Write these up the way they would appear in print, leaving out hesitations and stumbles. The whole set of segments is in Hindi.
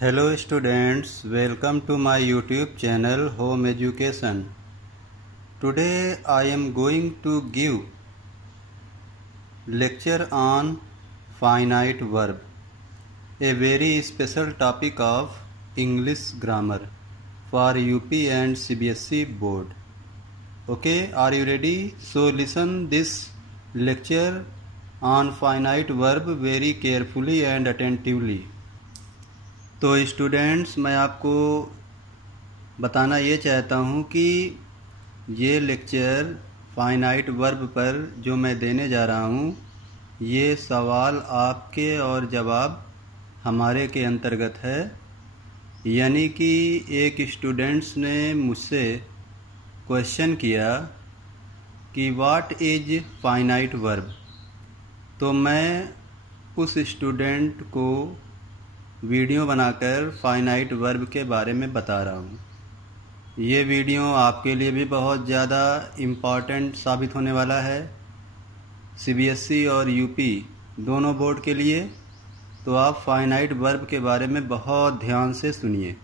Hello students, welcome to my YouTube channel Home Education. Today I am going to give lecture on finite verb, a very special topic of English grammar for UP and CBSE board. Okay, are you ready? So listen this lecture on finite verb very carefully and attentively. तो स्टूडेंट्स, मैं आपको बताना ये चाहता हूँ कि ये लेक्चर फाइनाइट वर्ब पर जो मैं देने जा रहा हूँ, ये सवाल आपके और जवाब हमारे के अंतर्गत है। यानी कि एक स्टूडेंट्स ने मुझसे क्वेश्चन किया कि व्हाट इज फाइनाइट वर्ब। तो मैं उस स्टूडेंट को वीडियो बनाकर फाइनाइट वर्ब के बारे में बता रहा हूँ। ये वीडियो आपके लिए भी बहुत ज़्यादा इम्पॉर्टेंट साबित होने वाला है, सीबीएसई और यूपी दोनों बोर्ड के लिए। तो आप फाइनाइट वर्ब के बारे में बहुत ध्यान से सुनिए।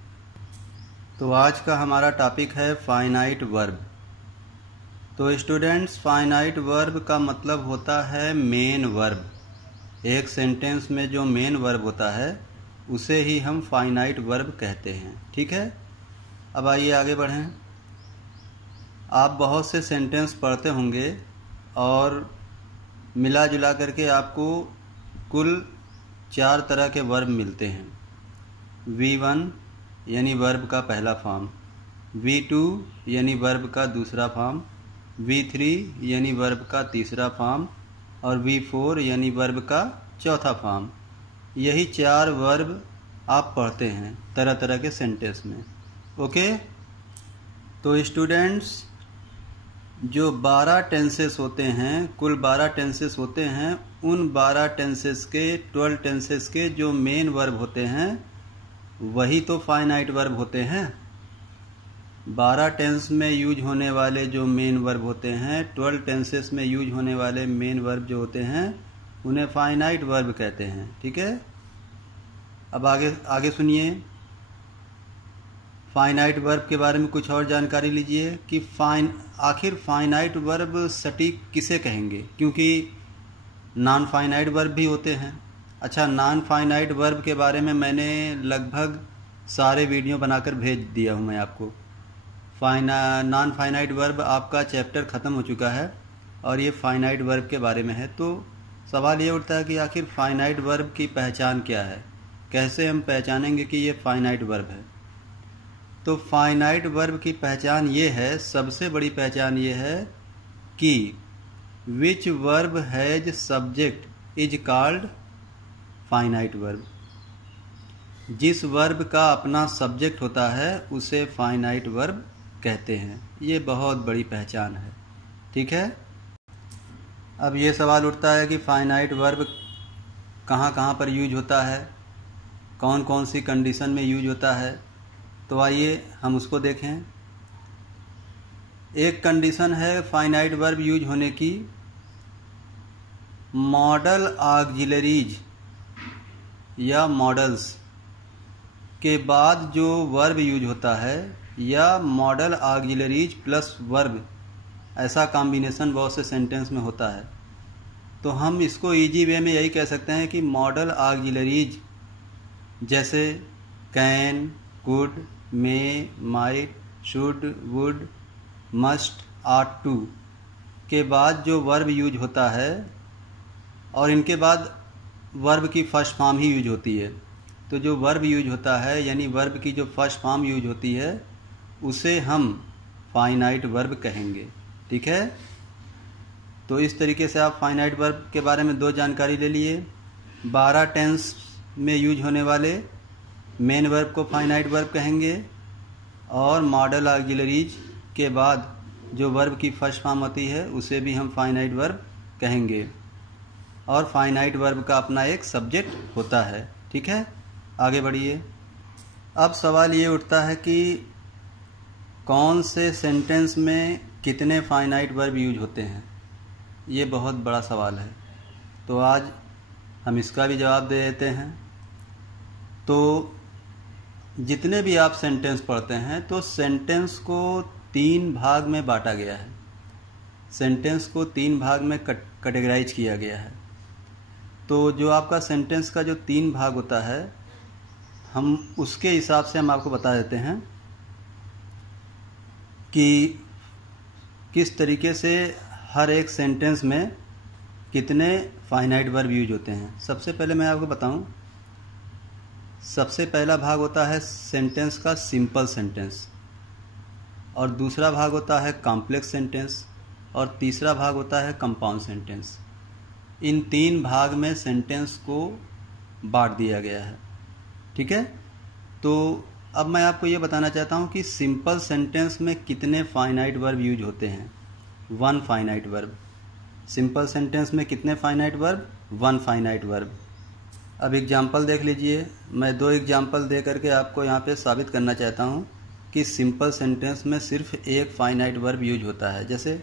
तो आज का हमारा टॉपिक है फाइनाइट वर्ब। तो स्टूडेंट्स, फाइनाइट वर्ब का मतलब होता है मेन वर्ब। एक सेंटेंस में जो मेन वर्ब होता है उसे ही हम फाइनाइट वर्ब कहते हैं। ठीक है, अब आइए आगे बढ़ें। आप बहुत से सेंटेंस पढ़ते होंगे और मिला जुला करके आपको कुल 4 तरह के वर्ब मिलते हैं। V1 यानी वर्ब का पहला फॉर्म, V2 यानी वर्ब का दूसरा फॉर्म, V3 यानी वर्ब का तीसरा फॉर्म और V4 यानी वर्ब का चौथा फॉर्म। यही 4 वर्ब आप पढ़ते हैं तरह तरह के सेंटेंस में। ओके, तो स्टूडेंट्स, जो 12 टेंसेस होते हैं, कुल 12 टेंसेस होते हैं, उन 12 टेंसेस के 12 टेंसेस के जो मेन वर्ब होते हैं वही तो फाइनाइट वर्ब होते हैं। 12 टेंस में यूज होने वाले जो मेन वर्ब होते हैं, 12 टेंसेस में यूज होने वाले मेन वर्ब जो होते हैं उन्हें फाइनाइट वर्ब कहते हैं। ठीक है, अब आगे सुनिए। फाइनाइट वर्ब के बारे में कुछ और जानकारी लीजिए कि आखिर फाइनाइट वर्ब सटीक किसे कहेंगे, क्योंकि नॉन फाइनाइट वर्ब भी होते हैं। अच्छा, नॉन फाइनाइट वर्ब के बारे में मैंने लगभग सारे वीडियो बनाकर भेज दिया हूँ मैं आपको। नॉन फाइनाइट वर्ब आपका चैप्टर ख़त्म हो चुका है और ये फाइनाइट वर्ब के बारे में है। तो सवाल ये उठता है कि आखिर फाइनाइट वर्ब की पहचान क्या है, कैसे हम पहचानेंगे कि ये फाइनाइट वर्ब है। तो फाइनाइट वर्ब की पहचान ये है, सबसे बड़ी पहचान ये है कि which verb has subject is called finite verb. जिस वर्ब का अपना सब्जेक्ट होता है उसे फाइनाइट वर्ब कहते हैं। ये बहुत बड़ी पहचान है। ठीक है, अब ये सवाल उठता है कि फाइनाइट वर्ब कहाँ कहाँ पर यूज होता है, कौन कौन सी कंडीशन में यूज होता है। तो आइए हम उसको देखें। एक कंडीशन है फाइनाइट वर्ब यूज होने की, मॉडल ऑक्सिलरीज या मॉडल्स के बाद जो वर्ब यूज होता है, या मॉडल ऑक्सिलरीज प्लस वर्ब, ऐसा कॉम्बिनेशन बहुत से सेंटेंस में होता है। तो हम इसको इजी वे में यही कह सकते हैं कि मॉडल ऑक्सिलरीज जैसे can, could, may, might, should, would, must, ought to के बाद जो वर्ब यूज होता है और इनके बाद वर्ब की फर्स्ट फॉर्म ही यूज होती है। तो जो वर्ब यूज होता है, यानी वर्ब की जो फर्स्ट फॉर्म यूज होती है, उसे हम फाइनाइट वर्ब कहेंगे। ठीक है, तो इस तरीके से आप फाइनाइट वर्ब के बारे में 2 जानकारी ले लिए। 12 टेंस में यूज होने वाले मेन वर्ब को फाइनाइट वर्ब कहेंगे और मॉडल ऑक्सिलरीज के बाद जो वर्ब की फर्स्ट फॉर्म होती है उसे भी हम फाइनाइट वर्ब कहेंगे। और फाइनाइट वर्ब का अपना एक सब्जेक्ट होता है। ठीक है, आगे बढ़िए। अब सवाल ये उठता है कि कौन से सेंटेंस में कितने फाइनाइट वर्ब यूज होते हैं। ये बहुत बड़ा सवाल है, तो आज हम इसका भी जवाब दे देते हैं। तो जितने भी आप सेंटेंस पढ़ते हैं तो सेंटेंस को 3 भाग में बांटा गया है, सेंटेंस को 3 भाग में कैटेगराइज किया गया है। तो जो आपका सेंटेंस का जो 3 भाग होता है, हम उसके हिसाब से हम आपको बता देते हैं कि किस तरीके से हर एक सेंटेंस में कितने फाइनाइट वर्ब यूज होते हैं। सबसे पहले मैं आपको बताऊं, सबसे पहला भाग होता है सेंटेंस का सिंपल सेंटेंस, और दूसरा भाग होता है कॉम्प्लेक्स सेंटेंस, और तीसरा भाग होता है कंपाउंड सेंटेंस। इन 3 भाग में सेंटेंस को बांट दिया गया है। ठीक है, तो अब मैं आपको ये बताना चाहता हूँ कि सिंपल सेंटेंस में कितने फाइनाइट वर्ब यूज होते हैं। 1 फाइनाइट वर्ब। सिंपल सेंटेंस में कितने फाइनाइट वर्ब? 1 finite verb. अब एग्जाम्पल देख लीजिए, मैं 2 एग्जाम्पल दे करके आपको यहाँ पे साबित करना चाहता हूँ कि सिंपल सेंटेंस में सिर्फ 1 फाइनाइट वर्ब यूज होता है। जैसे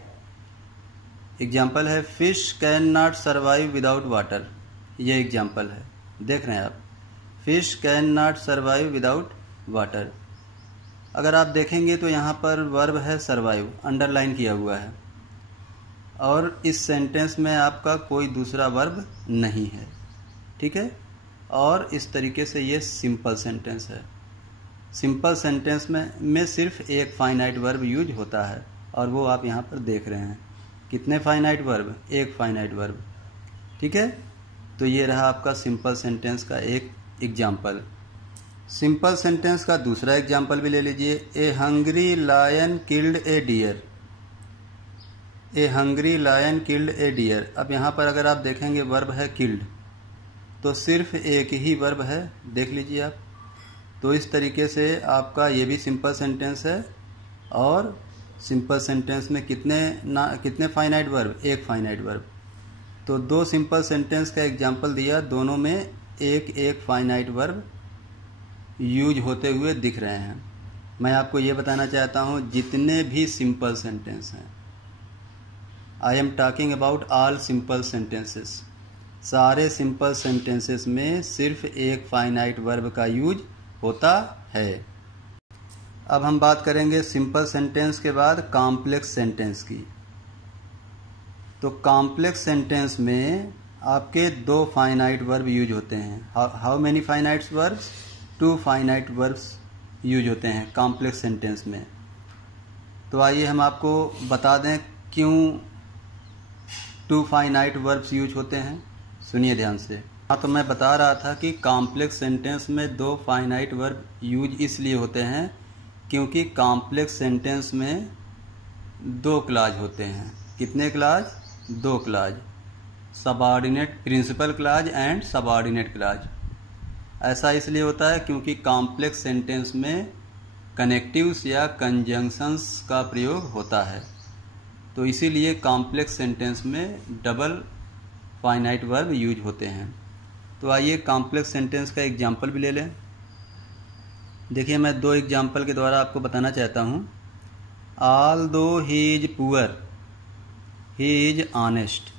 एग्जाम्पल है, fish can not survive without water. ये एग्जाम्पल है, देख रहे हैं आप, fish can not survive without water. अगर आप देखेंगे तो यहाँ पर वर्ब है सर्वाइव, अंडरलाइन किया हुआ है, और इस सेंटेंस में आपका कोई दूसरा वर्ब नहीं है। ठीक है, और इस तरीके से ये सिंपल सेंटेंस है। सिंपल सेंटेंस में सिर्फ 1 फाइनाइट वर्ब यूज होता है, और वो आप यहाँ पर देख रहे हैं। कितने फाइनाइट वर्ब? 1 finite verb. ठीक है, तो ये रहा आपका सिंपल सेंटेंस का एक एग्जाम्पल। सिंपल सेंटेंस का दूसरा एग्जाम्पल भी ले लीजिए। A hungry lion killed a deer. A hungry lion killed a deer. अब यहाँ पर अगर आप देखेंगे वर्ब है किल्ड, तो सिर्फ एक ही वर्ब है, देख लीजिए आप। तो इस तरीके से आपका ये भी सिंपल सेंटेंस है, और सिंपल सेंटेंस में कितने फाइनाइट वर्ब? 1 finite verb. तो 2 सिंपल सेंटेंस का एग्जाम्पल दिया, दोनों में 1 फाइनाइट वर्ब यूज होते हुए दिख रहे हैं। मैं आपको ये बताना चाहता हूँ, जितने भी सिंपल सेंटेंस हैं, I am talking about all simple sentences, सारे सिंपल सेंटेंसेस में सिर्फ 1 फाइनाइट वर्ब का यूज होता है। अब हम बात करेंगे सिंपल सेंटेंस के बाद कॉम्प्लेक्स सेंटेंस की। तो कॉम्प्लेक्स सेंटेंस में आपके 2 फाइनाइट वर्ब यूज होते हैं। How many finite verbs? 2 finite verbs use होते हैं कॉम्प्लेक्स सेंटेंस में। तो आइए हम आपको बता दें क्यों 2 फाइनाइट वर्ब्स यूज होते हैं। सुनिए ध्यान से। हाँ, तो मैं बता रहा था कि कॉम्प्लेक्स सेंटेंस में 2 फाइनाइट वर्ब यूज इसलिए होते हैं क्योंकि कॉम्प्लेक्स सेंटेंस में 2 क्लॉज होते हैं। कितने clause? 2 clause, subordinate, principal clause and subordinate clause. ऐसा इसलिए होता है क्योंकि कॉम्प्लेक्स सेंटेंस में कनेक्टिव्स या कंजंक्शंस का प्रयोग होता है। तो इसीलिए कॉम्प्लेक्स सेंटेंस में डबल फाइनाइट वर्ब यूज होते हैं। तो आइए कॉम्प्लेक्स सेंटेंस का एग्जाम्पल भी ले लें। देखिए, मैं 2 एग्जाम्पल के द्वारा आपको बताना चाहता हूँ। Although he is poor, he is honest.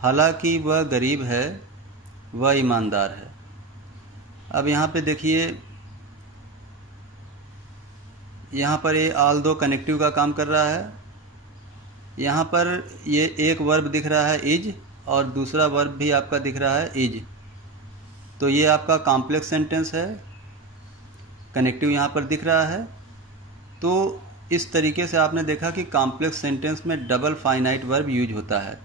हालांकि वह गरीब है, वह ईमानदार है। अब यहाँ पे देखिए, यहाँ पर ये ऑल्दो कनेक्टिव का काम कर रहा है। यहाँ पर ये एक वर्ब दिख रहा है इज, और दूसरा वर्ब भी आपका दिख रहा है इज। तो ये आपका कॉम्प्लेक्स सेंटेंस है, कनेक्टिव यहाँ पर दिख रहा है। तो इस तरीके से आपने देखा कि कॉम्प्लेक्स सेंटेंस में डबल फाइनाइट वर्ब यूज होता है।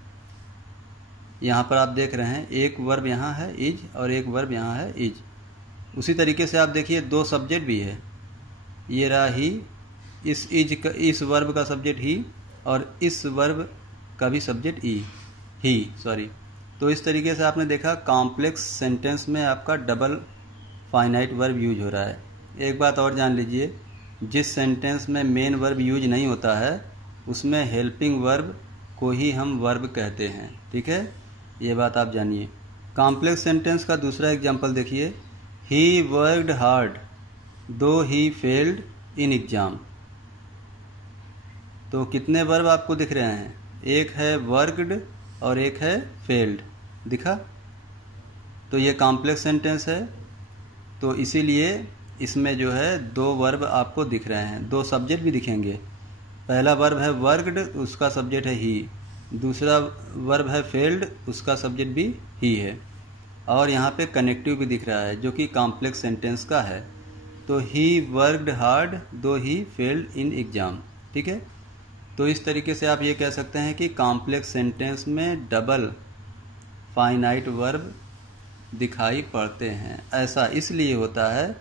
यहाँ पर आप देख रहे हैं, एक वर्ब यहाँ है इज और एक वर्ब यहाँ है इज। उसी तरीके से आप देखिए 2 सब्जेक्ट भी है, ये रहा ही, इस इज का, इस वर्ब का सब्जेक्ट ही, और इस वर्ब का भी सब्जेक्ट ही, सॉरी। तो इस तरीके से आपने देखा कॉम्प्लेक्स सेंटेंस में आपका डबल फाइनाइट वर्ब यूज हो रहा है। एक बात और जान लीजिए, जिस सेंटेंस में मेन वर्ब यूज नहीं होता है उसमें हेल्पिंग वर्ब को ही हम वर्ब कहते हैं। ठीक है, ये बात आप जानिए। कॉम्प्लेक्स सेंटेंस का दूसरा एग्जाम्पल देखिए। ही वर्कड हार्ड दो ही फेल्ड इन एग्जाम। तो कितने वर्ब आपको दिख रहे हैं? एक है वर्कड और एक है फेल्ड, दिखा? तो ये कॉम्प्लेक्स सेंटेंस है, तो इसीलिए इसमें जो है दो वर्ब आपको दिख रहे हैं, दो सब्जेक्ट भी दिखेंगे। पहला वर्ब है वर्कड, उसका सब्जेक्ट है ही। दूसरा वर्ब है फेल्ड, उसका सब्जेक्ट भी ही है। और यहाँ पे कनेक्टिव भी दिख रहा है जो कि कॉम्प्लेक्स सेंटेंस का है। तो ही वर्कड हार्ड दो ही फेल्ड इन एग्जाम। ठीक है, तो इस तरीके से आप ये कह सकते हैं कि कॉम्प्लेक्स सेंटेंस में डबल फाइनाइट वर्ब दिखाई पड़ते हैं। ऐसा इसलिए होता है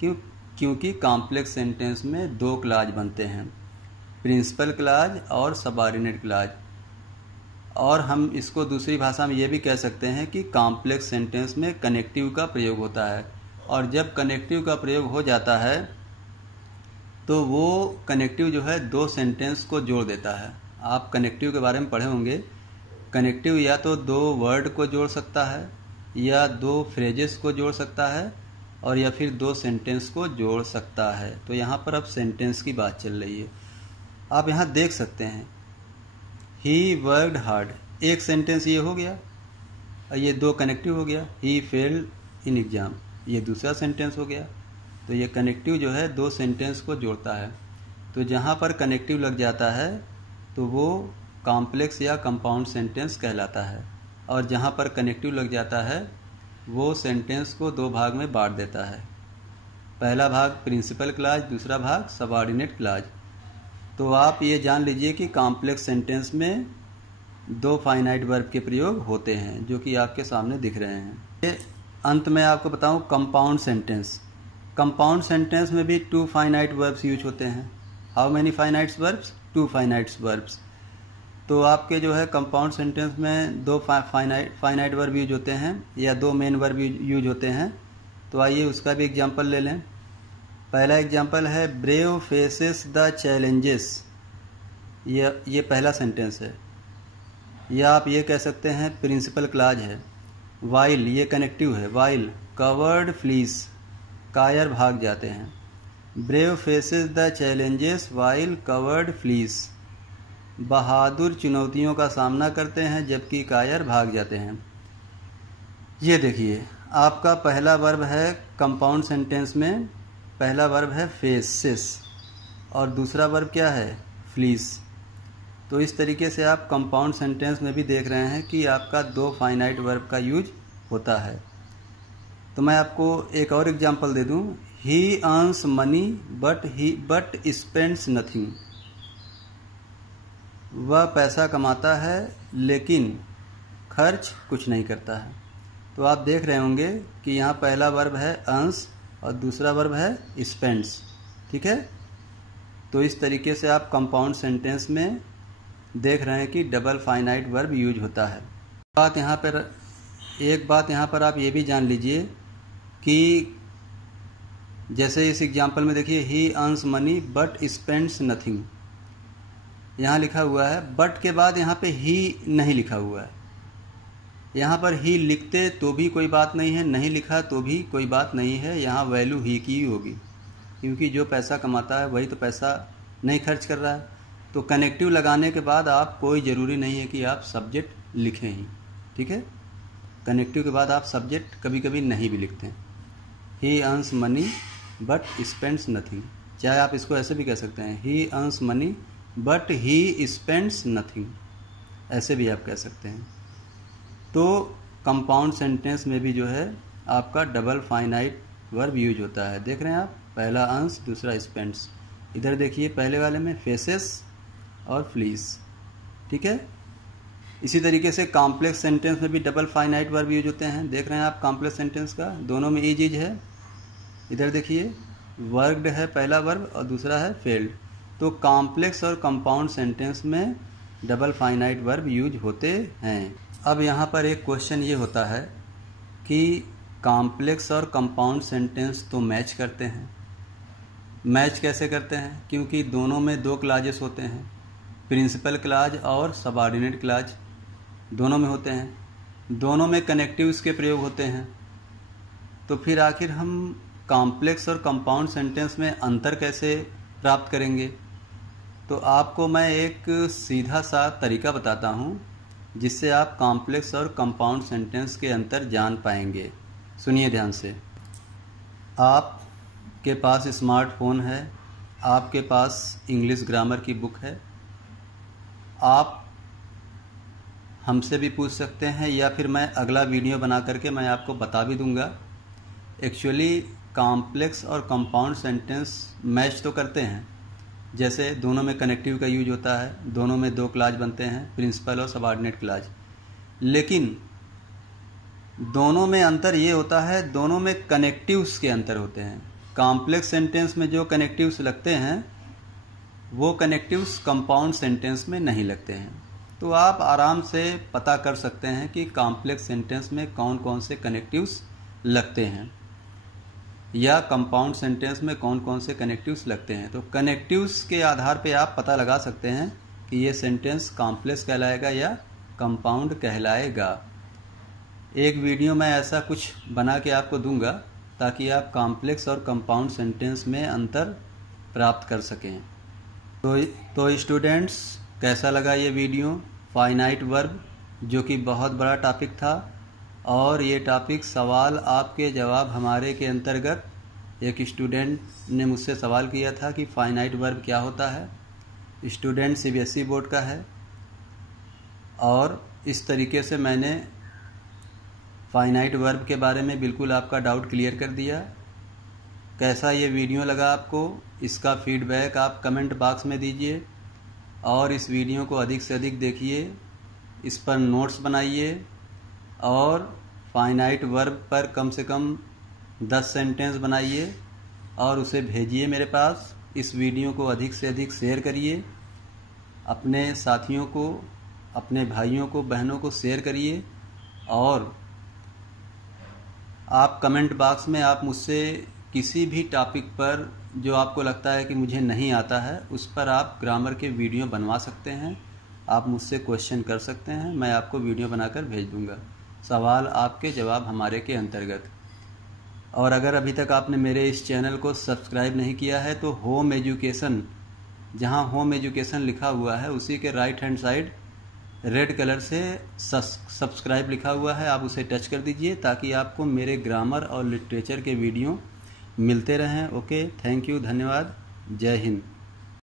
क्योंकि कॉम्प्लेक्स सेंटेंस में दो क्लाज बनते हैं, प्रिंसिपल क्लाज और सबऑर्डिनेट क्लाज। और हम इसको दूसरी भाषा में ये भी कह सकते हैं कि कॉम्प्लेक्स सेंटेंस में कनेक्टिव का प्रयोग होता है। और जब कनेक्टिव का प्रयोग हो जाता है तो वो कनेक्टिव जो है दो सेंटेंस को जोड़ देता है। आप कनेक्टिव के बारे में पढ़े होंगे। कनेक्टिव या तो दो वर्ड को जोड़ सकता है, या दो फ्रेजेस को जोड़ सकता है, और या फिर दो सेंटेंस को जोड़ सकता है। तो यहाँ पर अब सेंटेंस की बात चल रही है। आप यहाँ देख सकते हैं ही वर्कड हार्ड, एक सेंटेंस ये हो गया, और ये दो कनेक्टिव हो गया। ही फेल्ड इन एग्जाम, ये दूसरा सेंटेंस हो गया। तो ये कनेक्टिव जो है दो सेंटेंस को जोड़ता है। तो जहाँ पर कनेक्टिव लग जाता है तो वो कॉम्प्लेक्स या कंपाउंड सेंटेंस कहलाता है, और जहाँ पर कनेक्टिव लग जाता है वो सेंटेंस को दो भाग में बांट देता है। पहला भाग प्रिंसिपल क्लाज, दूसरा भाग सबऑर्डिनेट क्लाज। तो आप ये जान लीजिए कि कॉम्प्लेक्स सेंटेंस में दो फाइनाइट वर्ब के प्रयोग होते हैं जो कि आपके सामने दिख रहे हैं। ये अंत में आपको बताऊं कंपाउंड सेंटेंस। कंपाउंड सेंटेंस में भी टू फाइनाइट वर्ब्स यूज होते हैं। How many finites verbs? Two finites verbs. तो आपके जो है कंपाउंड सेंटेंस में दो फाइनाइट वर्ब यूज होते हैं, या दो मेन वर्ब यूज होते हैं। तो आइए उसका भी एग्जांपल ले लें। पहला एग्जांपल है ब्रेव फेसेस द चैलेंजेस। ये पहला सेंटेंस है। या आप ये कह सकते हैं प्रिंसिपल क्लाज है। वाइल, ये कनेक्टिव है। वाइल कवर्ड फ्लीस, कायर भाग जाते हैं। Brave faces the challenges while coward flees, बहादुर चुनौतियों का सामना करते हैं जबकि कायर भाग जाते हैं। ये देखिए आपका पहला वर्ब है कंपाउंड सेंटेंस में, पहला वर्ब है फेसेस और दूसरा वर्ब क्या है? फ्लीस। तो इस तरीके से आप कंपाउंड सेंटेंस में भी देख रहे हैं कि आपका दो फाइनाइट वर्ब का यूज होता है। तो मैं आपको एक और एग्जांपल दे दूं। ही earns money but spends nothing. वह पैसा कमाता है लेकिन खर्च कुछ नहीं करता है। तो आप देख रहे होंगे कि यहाँ पहला वर्ब है अर्न्स और दूसरा वर्ब है स्पेंड्स। ठीक है, तो इस तरीके से आप कंपाउंड सेंटेंस में देख रहे हैं कि डबल फाइनाइट वर्ब यूज होता है। एक बात यहाँ पर आप ये भी जान लीजिए कि जैसे इस एग्जांपल में देखिए ही earns money but spends nothing. यहाँ लिखा हुआ है बट के बाद यहाँ पे ही नहीं लिखा हुआ है। यहाँ पर ही लिखते तो भी कोई बात नहीं है, नहीं लिखा तो भी कोई बात नहीं है। यहाँ वैल्यू ही की ही होगी, क्योंकि जो पैसा कमाता है वही तो पैसा नहीं खर्च कर रहा है। तो कनेक्टिव लगाने के बाद आप कोई ज़रूरी नहीं है कि आप सब्जेक्ट लिखें ही। ठीक है, कनेक्टिव के बाद आप सब्जेक्ट कभी कभी नहीं भी लिखते हैं। ही earns money but spends nothing, चाहे आप इसको ऐसे भी कह सकते हैं ही earns money but he spends nothing, ऐसे भी आप कह सकते हैं। तो कंपाउंड सेंटेंस में भी जो है आपका डबल फाइनाइट वर्ब यूज होता है। देख रहे हैं आप, पहला अर्न्स दूसरा स्पेंड्स। इधर देखिए पहले वाले में फेसेस और फ्लीस। ठीक है, इसी तरीके से कॉम्प्लेक्स सेंटेंस में भी डबल फाइनाइट वर्ब यूज होते हैं। देख रहे हैं आप कॉम्प्लेक्स सेंटेंस का, दोनों में ईज है। इधर देखिए वर्कड है पहला वर्ब और दूसरा है फेल्ड। तो कॉम्प्लेक्स और कंपाउंड सेंटेंस में डबल फाइनाइट वर्ब यूज होते हैं। अब यहाँ पर एक क्वेश्चन ये होता है कि कॉम्प्लेक्स और कंपाउंड सेंटेंस तो मैच करते हैं। मैच कैसे करते हैं? क्योंकि दोनों में दो क्लाजेस होते हैं, प्रिंसिपल क्लाज और सबऑर्डिनेट क्लाज दोनों में होते हैं। दोनों में कनेक्टिव्स के प्रयोग होते हैं। तो फिर आखिर हम कॉम्प्लेक्स और कंपाउंड सेंटेंस में अंतर कैसे प्राप्त करेंगे? तो आपको मैं एक सीधा सा तरीका बताता हूँ जिससे आप कॉम्प्लेक्स और कंपाउंड सेंटेंस के अंतर जान पाएंगे। सुनिए ध्यान से। आप के पास स्मार्टफोन है, आपके पास इंग्लिश ग्रामर की बुक है, आप हमसे भी पूछ सकते हैं या फिर मैं अगला वीडियो बना करके मैं आपको बता भी दूंगा। एक्चुअली कॉम्प्लेक्स और कंपाउंड सेंटेंस मैच तो करते हैं, जैसे दोनों में कनेक्टिव का यूज होता है, दोनों में दो क्लाज बनते हैं, प्रिंसिपल और सबऑर्डिनेट क्लाज। लेकिन दोनों में अंतर ये होता है, दोनों में कनेक्टिव्स के अंतर होते हैं। कॉम्प्लेक्स सेंटेंस में जो कनेक्टिव्स लगते हैं वो कनेक्टिव्स कंपाउंड सेंटेंस में नहीं लगते हैं। तो आप आराम से पता कर सकते हैं कि कॉम्प्लेक्स सेंटेंस में कौन कौन से कनेक्टिव्स लगते हैं या कंपाउंड सेंटेंस में कौन कौन से कनेक्टिव्स लगते हैं। तो कनेक्टिव्स के आधार पे आप पता लगा सकते हैं कि ये सेंटेंस कॉम्प्लेक्स कहलाएगा या कंपाउंड कहलाएगा। एक वीडियो मैं ऐसा कुछ बना के आपको दूंगा ताकि आप कॉम्प्लेक्स और कंपाउंड सेंटेंस में अंतर प्राप्त कर सकें। तो स्टूडेंट्स, कैसा लगा ये वीडियो? फाइनाइट वर्ब जो कि बहुत बड़ा टॉपिक था, और ये टॉपिक सवाल आपके जवाब हमारे के अंतर्गत एक स्टूडेंट ने मुझसे सवाल किया था कि फाइनाइट वर्ब क्या होता है। स्टूडेंट सीबीएसई बोर्ड का है और इस तरीके से मैंने फाइनाइट वर्ब के बारे में बिल्कुल आपका डाउट क्लियर कर दिया। कैसा ये वीडियो लगा आपको, इसका फीडबैक आप कमेंट बॉक्स में दीजिए और इस वीडियो को अधिक से अधिक देखिए, इस पर नोट्स बनाइए और फाइनाइट वर्ब पर कम से कम 10 सेंटेंस बनाइए और उसे भेजिए मेरे पास। इस वीडियो को अधिक से अधिक शेयर करिए, अपने साथियों को, अपने भाइयों को, बहनों को शेयर करिए। और आप कमेंट बॉक्स में आप मुझसे किसी भी टॉपिक पर जो आपको लगता है कि मुझे नहीं आता है उस पर आप ग्रामर के वीडियो बनवा सकते हैं। आप मुझसे क्वेश्चन कर सकते हैं, मैं आपको वीडियो बनाकर भेज दूंगा। सवाल आपके जवाब हमारे के अंतर्गत। और अगर अभी तक आपने मेरे इस चैनल को सब्सक्राइब नहीं किया है तो होम एजुकेशन, जहां होम एजुकेशन लिखा हुआ है उसी के right hand side red colour से सब्सक्राइब लिखा हुआ है, आप उसे टच कर दीजिए ताकि आपको मेरे ग्रामर और लिटरेचर के वीडियो मिलते रहें। ओके, थैंक यू, धन्यवाद, जय हिंद।